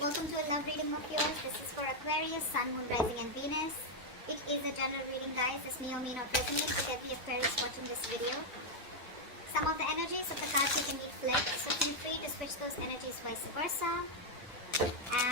Welcome to a love reading of yours. This is for Aquarius, Sun, Moon, Rising and Venus. It is a general reading, guys. This may or may not resonate with every Aquarius watching this video. Some of the energies of the cards you can be flipped, so feel free to switch those energies vice versa.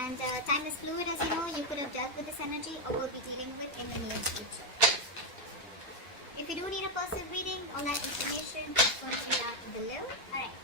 And time is fluid, as you know. You could have dealt with this energy or will be dealing with in the near future. If you do need a personal reading, all that information is going to be down below. Alright.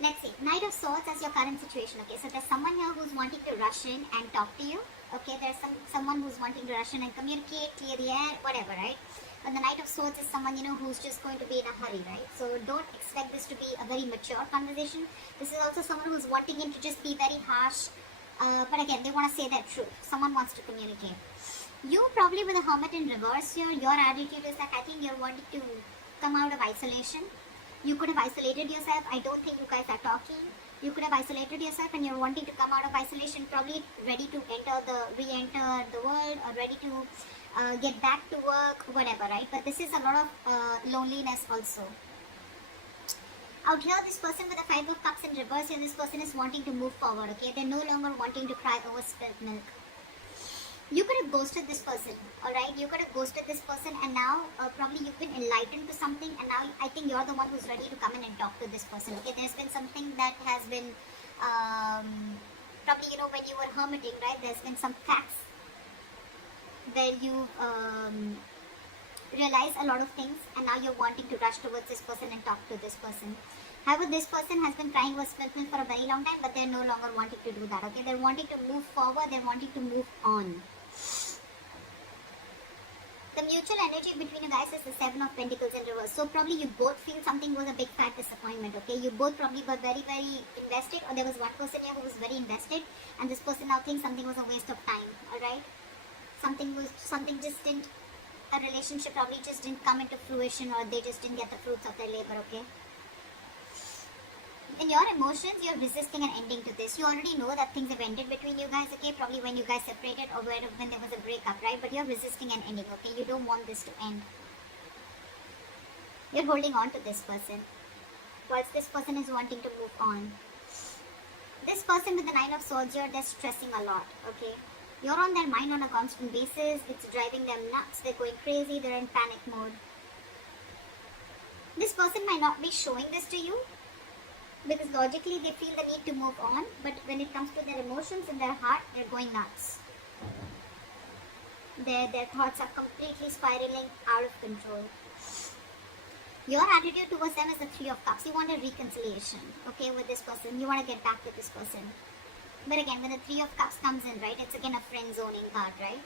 Let's see. Knight of Swords as your current situation. Okay, so there's someone here who's wanting to rush in and talk to you. Okay, there's someone who's wanting to rush in and communicate, clear the air, whatever, right? But the Knight of Swords is someone, you know, who's just going to be in a hurry, right? So don't expect this to be a very mature conversation. This is also someone who's wanting him to just be very harsh. But again, they want to say their truth. Someone wants to communicate. You probably with a Hermit in reverse here, your attitude is that I think you're wanting to come out of isolation. You could have isolated yourself. I don't think you guys are talking. You could have isolated yourself and you're wanting to come out of isolation, probably ready to re-enter the world or ready to get back to work, whatever, right? But this is a lot of loneliness also. Out here, this person with the 5 of Cups in reverse here, this person is wanting to move forward, okay? They're no longer wanting to cry over spilt milk. You could have ghosted this person, alright? You could have ghosted this person and now probably you've been enlightened to something and now I think you're the one who's ready to come in and talk to this person, okay? There's been something that has been, probably, you know, when you were hermiting, right? There's been some facts where you realize a lot of things and now you're wanting to rush towards this person and talk to this person. However, this person has been crying over spilt milk for a very long time, but they're no longer wanting to do that, okay? They're wanting to move forward, they're wanting to move on. The mutual energy between you guys is the 7 of Pentacles in reverse. So probably you both feel something was a big fat disappointment, okay? You both probably were very, very invested, or there was one person here who was very invested and this person now thinks something was a waste of time, alright? A relationship probably just didn't come into fruition or they just didn't get the fruits of their labor, okay? In your emotions, you're resisting an ending to this. You already know that things have ended between you guys, okay? Probably when you guys separated or when there was a breakup, right? But you're resisting an ending, okay? You don't want this to end. You're holding on to this person, whilst this person is wanting to move on. This person with the 9 of Swords here, they're stressing a lot, okay? You're on their mind on a constant basis. It's driving them nuts. They're going crazy. They're in panic mode. This person might not be showing this to you, because logically they feel the need to move on, but when it comes to their emotions in their heart, they're going nuts. Their thoughts are completely spiraling out of control. Your attitude towards them is the 3 of Cups. You want a reconciliation, okay, with this person. You want to get back with this person. But again, when the 3 of Cups comes in, right, it's again a friend zoning card, right?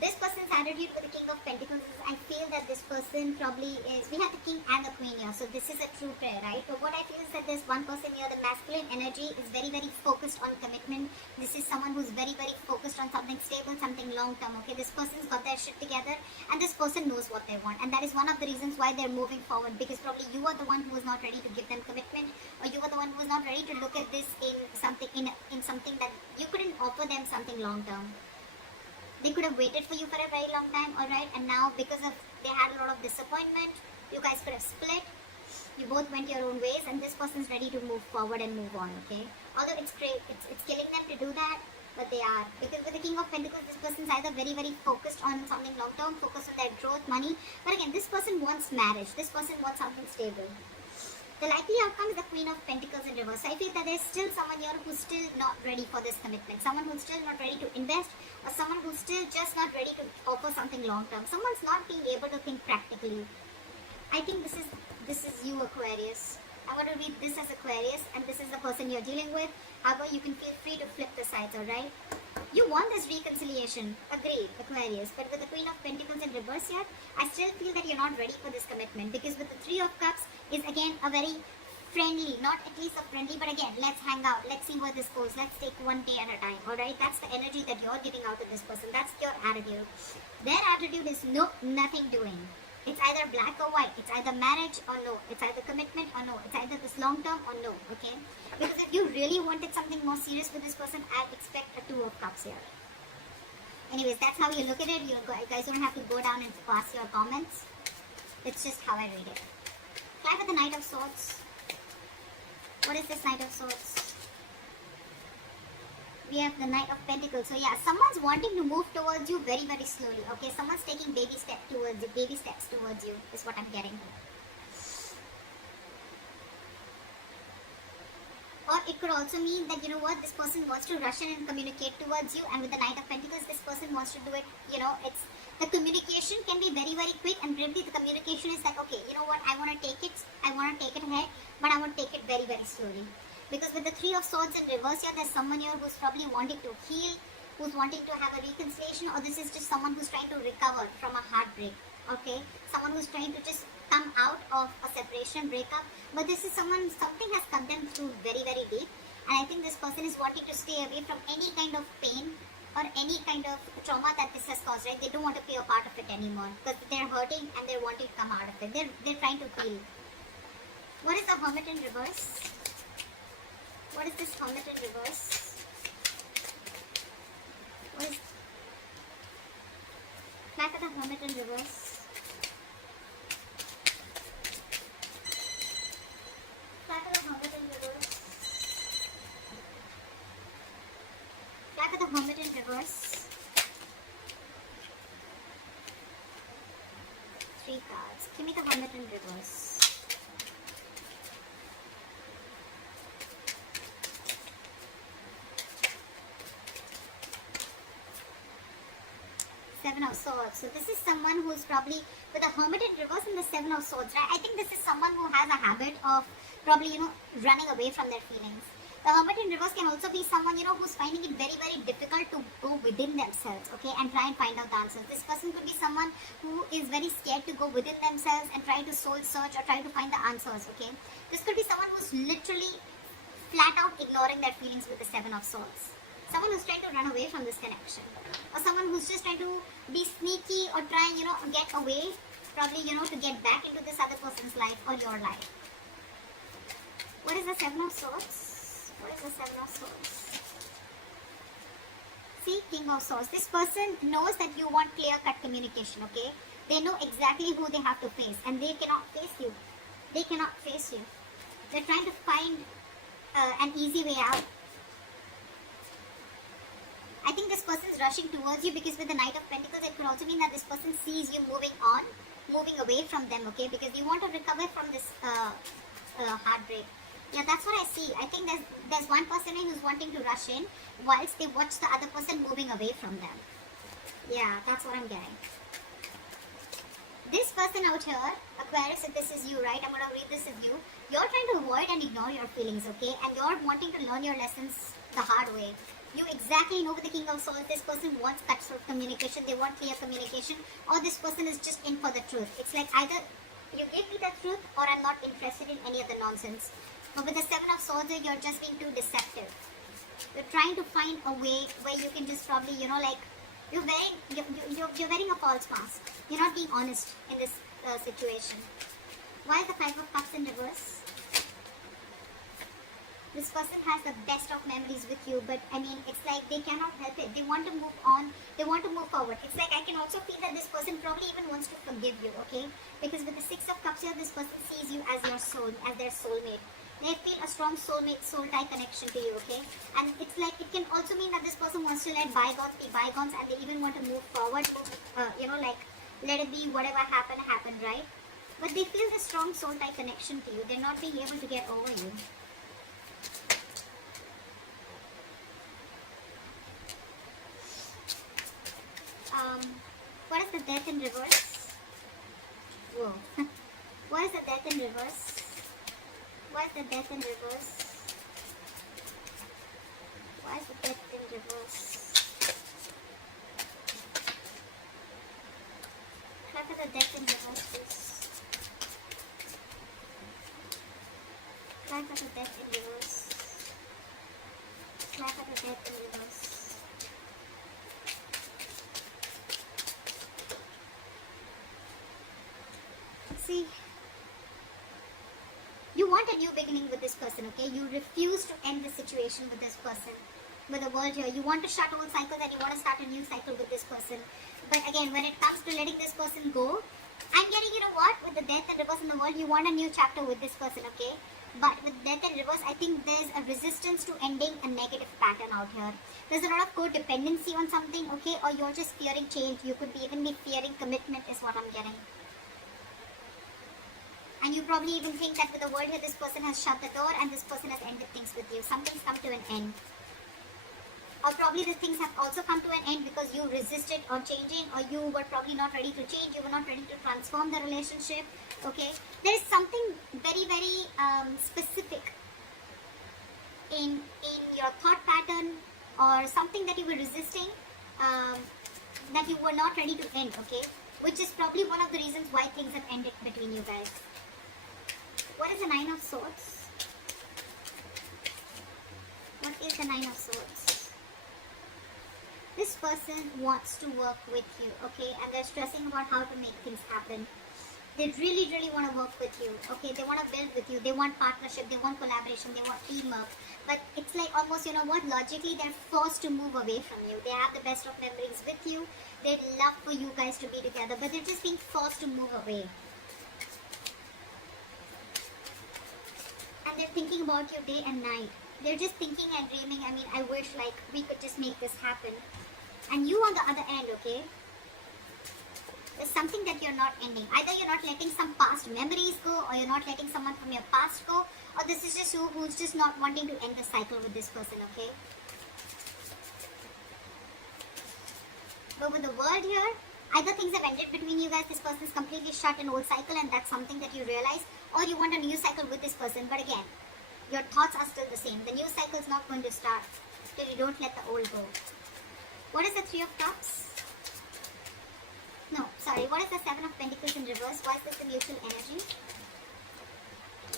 This person's attitude with the King of Pentacles is, I feel that this person probably is, we have the King and the Queen here, so this is a true pair, right? But what I feel is that there's one person here, the masculine energy is very, very focused on commitment. This is someone who's very, very focused on something stable, something long-term, okay? This person's got their shit together and this person knows what they want. And that is one of the reasons why they're moving forward, because probably you are the one who is not ready to give them commitment, or you are the one who is not ready to look at this in something, in something that you couldn't offer them something long-term. They could have waited for you for a very long time, alright? And now because of they had a lot of disappointment, you guys could have split. You both went your own ways and this person's ready to move forward and move on, okay? Although it's great, it's killing them to do that, but they are. Because with the King of Pentacles, this person's either very, very focused on something long-term, focused on their growth, money. But again, this person wants marriage. This person wants something stable. The likely outcome is the Queen of Pentacles in reverse. I feel that there's still someone here who's still not ready for this commitment. Someone who's still not ready to invest, or someone who's still just not ready to offer something long-term. Someone's not being able to think practically. I think this is you, Aquarius. I'm going to read this as Aquarius, and this is the person you're dealing with. However, you can feel free to flip the sides, alright? You want this reconciliation. Agreed, Aquarius. But with the Queen of Pentacles in reverse here, I still feel that you're not ready for this commitment. Because with the 3 of Cups is again a very friendly, not at least a friendly, but again, let's hang out. Let's see where this goes. Let's take one day at a time, alright? That's the energy that you're giving out to this person. That's your attitude. Their attitude is no, nothing doing. It's either black or white. It's either marriage or no. It's either commitment or no. It's either this long term or no, okay? Because if you really wanted something more serious with this person, I'd expect a 2 of Cups here. Anyways, that's how you look at it. You guys don't have to go down and pass your comments. It's just how I read it. Fly with the Knight of Swords. What is this Knight of Swords? We have the Knight of Pentacles. So yeah, someone's wanting to move towards you very, very slowly. Okay, someone's taking baby steps towards you is what I'm getting. Or it could also mean that, you know what, this person wants to rush in and communicate towards you, and with the Knight of Pentacles, this person wants to do it, you know, it's, the communication can be very, very quick, and really the communication is like, okay, you know what, I want to take it ahead, but I want to take it very, very slowly. Because with the Three of Swords in reverse here, there's someone here who's probably wanting to heal, who's wanting to have a reconciliation, or this is just someone who's trying to recover from a heartbreak, okay? Someone who's trying to just come out of a separation, breakup, but this is someone, something has cut them through very, very deep, and I think this person is wanting to stay away from any kind of pain or any kind of trauma that this has caused, right? They don't want to be a part of it anymore, because they're hurting and they're wanting to come out of it. They're trying to heal. What is the Hermit in reverse? What is this Hermit in reverse? What is... Flag of the Hermit in reverse. Flag of the Hermit in reverse. Flag of the Hermit in reverse. 3 cards. Give me the Hermit in reverse. Seven of Swords. So this is someone who's probably with the Hermit in reverse and the Seven of Swords, right? I think this is someone who has a habit of probably, you know, running away from their feelings. The Hermit in reverse can also be someone, you know, who's finding it very, very difficult to go within themselves, okay, and try and find out the answers. This person could be someone who is very scared to go within themselves and try to soul search or try to find the answers, okay. This could be someone who's literally flat out ignoring their feelings with the Seven of Swords. Someone who's trying to run away from this connection, or someone who's just trying to be sneaky or try, you know, get away, probably, you know, to get back into this other person's life or your life. What is the Seven of Swords? What is the Seven of Swords? See, King of Swords. This person knows that you want clear-cut communication, okay? They know exactly who they have to face, and they cannot face you. They cannot face you. They're trying to find an easy way out. I think this person is rushing towards you because with the Knight of Pentacles, it could also mean that this person sees you moving on, moving away from them, okay? Because you want to recover from this heartbreak. Yeah, that's what I see. I think there's one person who's wanting to rush in whilst they watch the other person moving away from them. Yeah, that's what I'm getting. This person out here, Aquarius, if this is you, right? I'm going to read this as you. You're trying to avoid and ignore your feelings, okay? And you're wanting to learn your lessons the hard way. You exactly know with the King of Swords, this person wants cutthroat communication, they want clear communication, or this person is just in for the truth. It's like either you give me the truth or I'm not interested in any of the nonsense. But with the Seven of Swords, you're just being too deceptive. You're trying to find a way where you can just probably, you know, like, you're wearing a false mask. You're not being honest in this situation. Why is the Five of Cups in reverse? This person has the best of memories with you, but I mean, it's like they cannot help it. They want to move on. They want to move forward. It's like I can also feel that this person probably even wants to forgive you, okay? Because with the Six of Cups here, this person sees you as your soul, as their soulmate. They feel a strong soulmate, soul tie connection to you, okay? And it's like it can also mean that this person wants to let bygones be bygones, and they even want to move forward, you know, like let it be, whatever happened, right? But they feel the strong soul tie connection to you. They're not being able to get over you. What is the Death in reverse? Whoa. What is the Death in reverse? What is the Death in reverse? Why is the Death in reverse? Look at the Death in reverse, please. Look at the Death in reverse. Look at the Death in reverse. See, you want a new beginning with this person, okay? You refuse to end the situation with this person, with the world here. You want to shut old cycles and you want to start a new cycle with this person. But again, when it comes to letting this person go, I'm getting, you know what, with the Death and reverse in the world, you want a new chapter with this person, okay? But with death in reverse, I think there's a resistance to ending a negative pattern out here. There's a lot of codependency on something, okay? Or you're just fearing change. You could even be fearing commitment is what I'm getting. And you probably even think that with the world here, this person has shut the door and this person has ended things with you. Something's come to an end. Or probably the things have also come to an end because you resisted on changing, or you were probably not ready to change, you were not ready to transform the relationship, okay? There is something very, very specific in your thought pattern, or something that you were resisting, that you were not ready to end, okay? Which is probably one of the reasons why things have ended between you guys. What is the Nine of Swords? What is the Nine of Swords? This person wants to work with you, okay? And they're stressing about how to make things happen. They really, really want to work with you, okay? They want to build with you. They want partnership. They want collaboration. They want teamwork. But it's like almost, you know what? Logically, they're forced to move away from you. They have the best of memories with you. They'd love for you guys to be together. But they're just being forced to move away. And they're thinking about you day and night. They're just thinking and dreaming. I mean, I wish like we could just make this happen. And you on the other end, okay? There's something that you're not ending. Either you're not letting some past memories go, or you're not letting someone from your past go, or this is just you who's just not wanting to end the cycle with this person, okay? But with the world here, either things have ended between you guys, this person is completely shut an old cycle and that's something that you realize, or you want a new cycle with this person. But again, your thoughts are still the same. The new cycle is not going to start till you don't let the old go. What is the Three of Cups? No, sorry. What is the Seven of Pentacles in reverse? Why is this the mutual energy?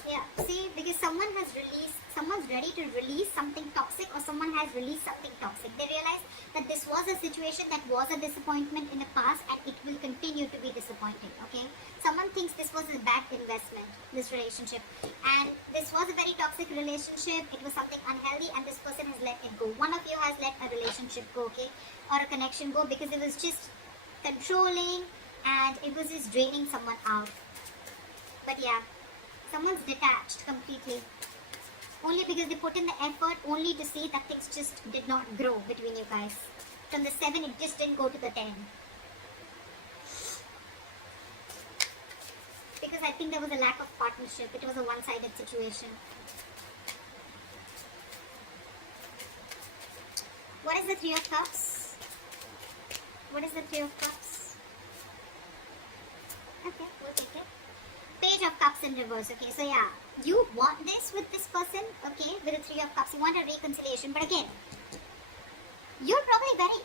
Yeah, see, because someone's ready to release something toxic, or someone has released something toxic. They realize that this was a situation that was a disappointment in the past and it will continue to be disappointing, okay? Someone thinks this was a bad investment, this relationship. And this was a very toxic relationship. It was something unhealthy and this person has let it go. One of you has let a relationship go, okay? Or a connection go because it was just controlling and it was just draining someone out. But yeah, someone's detached completely. Only because they put in the effort, only to see that things just did not grow between you guys. From the 7, it just didn't go to the 10. Because I think there was a lack of partnership. It was a one-sided situation. What is the Three of Cups? What is the Three of Cups? Okay, we'll take it. Page of Cups in reverse, okay? So yeah, you want this with this person, okay? With the Three of Cups, you want a reconciliation. But again, you're probably very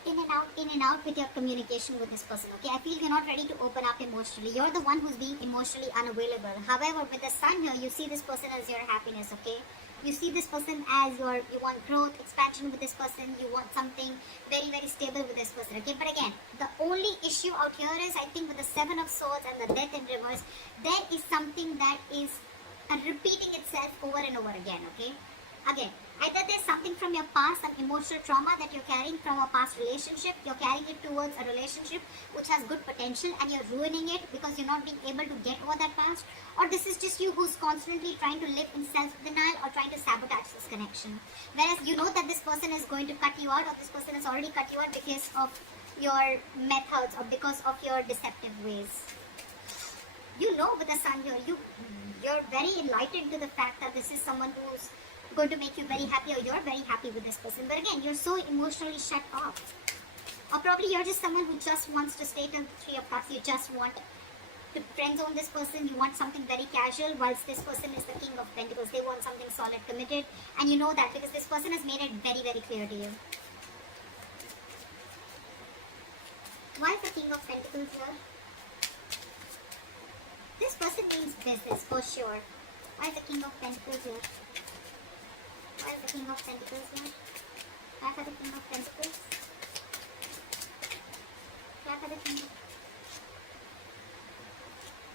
in and out with your communication with this person, okay? I feel you're not ready to open up emotionally. You're the one who's being emotionally unavailable. However, with the Sun here, you see this person as your happiness, okay? You see this person as you want growth, expansion with this person. You want something very, very stable with this person, okay? But again, the only issue out here is, I think with the Seven of Swords and the Death in reverse, there is something that is repeating itself over and over again, okay? Again, either there's something from your past, some emotional trauma that you're carrying from a past relationship, you're carrying it towards a relationship which has good potential and you're ruining it because you're not being able to get over that past, or this is just you who's constantly trying to live in self-denial or trying to sabotage this connection. Whereas you know that this person is going to cut you out, or this person has already cut you out because of your methods or because of your deceptive ways. You know with the Sun here, you're very enlightened to the fact that this is someone who's going to make you very happy, or you're very happy with this person. But again, you're so emotionally shut off. Or probably you're just someone who just wants to stay to the Three of Cups. You just want to friend zone this person. You want something very casual, whilst this person is the King of Pentacles. They want something solid, committed. And you know that because this person has made it very, very clear to you. Why is the King of Pentacles here? This person means business for sure. Why is the King of Pentacles here? Why is the King of Pentacles here? Why for the King of Pentacles? Why for the King of...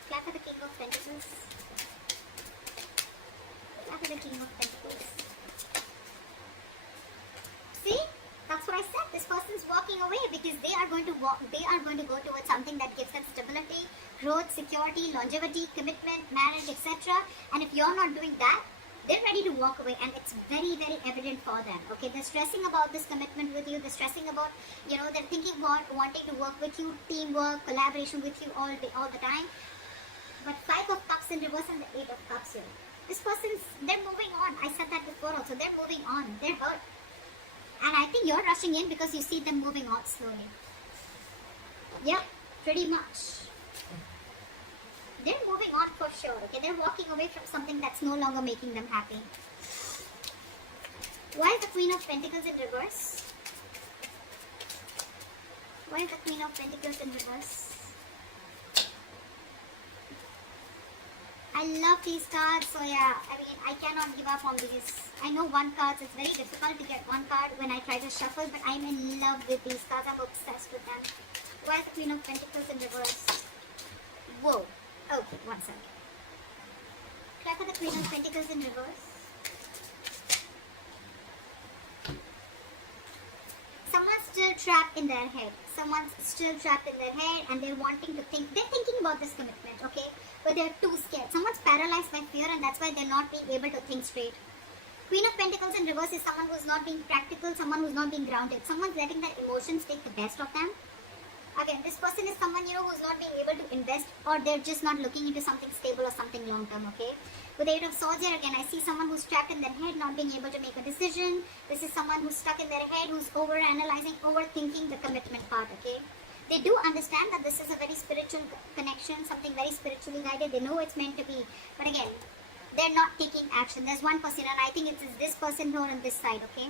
Why for the King of Pentacles? Why for the King of Pentacles? See? That's what I said. This person's walking away because they are going to go towards something that gives them stability, growth, security, longevity, commitment, marriage, etc. And if you're not doing that, They're ready to walk away, and it's very, very evident for them. Okay, they're stressing about this commitment with you. They're stressing about, they're thinking about wanting to work with you, teamwork, collaboration with you all the time. But 5 of Cups in reverse and the 8 of Cups here. This person's, they're moving on. I said that before also. They're moving on. They're hurt. And I think you're rushing in because you see them moving on slowly. Yeah, pretty much. They're moving on for sure. Okay, they're walking away from something that's no longer making them happy. Why is the Queen of Pentacles in reverse? Why is the Queen of Pentacles in reverse? I love these cards, so yeah, I mean, I cannot give up on these. I know one card, it's very difficult to get one card when I try to shuffle, but I'm in love with these cards. I'm obsessed with them. Why is the Queen of Pentacles in reverse? Whoa. Okay, one second. Try for the Queen of Pentacles in reverse. Someone's still trapped in their head. Someone's still trapped in their head, and they're wanting to think. They're thinking about this commitment, okay? But they're too scared. Someone's paralyzed by fear, and that's why they're not being able to think straight. Queen of Pentacles in reverse is someone who's not being practical, someone who's not being grounded. Someone's letting their emotions take the best of them. Again, this person is someone, who's not being able to invest, or they're just not looking into something stable or something long term, okay? With the 8 of Swords here, again, I see someone who's trapped in their head, not being able to make a decision. This is someone who's stuck in their head, who's over-analyzing, overthinking the commitment part, okay? They do understand that this is a very spiritual connection, something very spiritually guided. They know it's meant to be. But again, they're not taking action. There's one person, and I think it's this person here on this side, okay?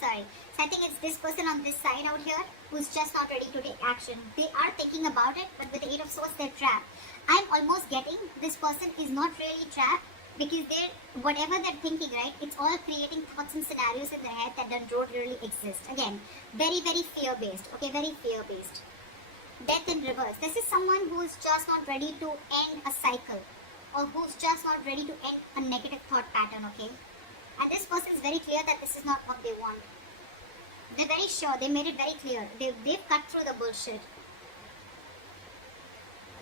Sorry. So I think it's this person on this side out here who's just not ready to take action. They are thinking about it, but with the 8 of Swords, they're trapped. I'm almost getting this person is not really trapped because whatever they're thinking, right, it's all creating thoughts and scenarios in their head that don't really exist. Again, very, very fear-based. Okay, very fear-based. Death in reverse. This is someone who's just not ready to end a cycle, or who's just not ready to end a negative thought pattern, okay? And this person is very clear that this is not what they want. They're very sure. They made it very clear. They've cut through the bullshit.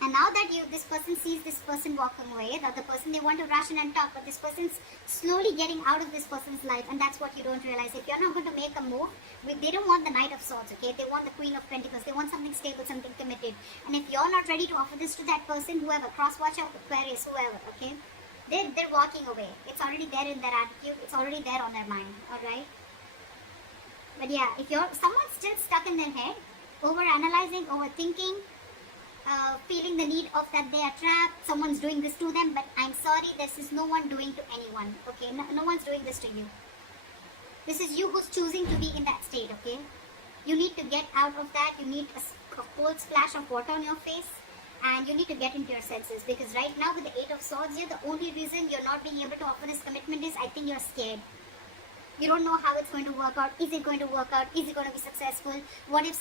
And now that this person sees this person walking away, the other person, they want to rush in and talk, but this person's slowly getting out of this person's life, and that's what you don't realize. If you're not going to make a move, they don't want the Knight of Swords, okay? They want the Queen of Pentacles. They want something stable, something committed. And if you're not ready to offer this to that person, whoever, cross-watch out, Aquarius, whoever, okay? They're walking away. It's already there in their attitude. It's already there on their mind, alright? But yeah, if someone's still stuck in their head, over-analyzing, overthinking, feeling the need of that they are trapped, someone's doing this to them, but I'm sorry, this is no one doing to anyone, okay? No one's doing this to you. This is you who's choosing to be in that state, okay? You need to get out of that. You need a cold splash of water on your face, and you need to get into your senses, because right now with the 8 of Swords here, the only reason you're not being able to offer this commitment is I think you're scared. You don't know how it's going to work out. Is it going to work out? Is it going to be successful? What if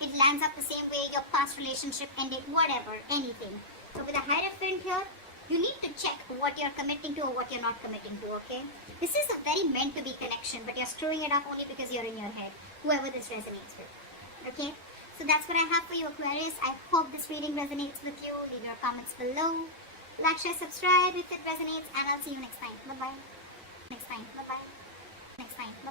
it lands up the same way your past relationship ended? Whatever, anything. So with a Hierophant here, you need to check what you're committing to or what you're not committing to, okay? This is a very meant to be connection, but you're screwing it up only because you're in your head, whoever this resonates with, okay? So that's what I have for you, Aquarius. I hope this reading resonates with you. Leave your comments below. Like, share, subscribe if it resonates, and I'll see you next time. Bye-bye. Next time. Bye-bye. Next time. Bye-bye.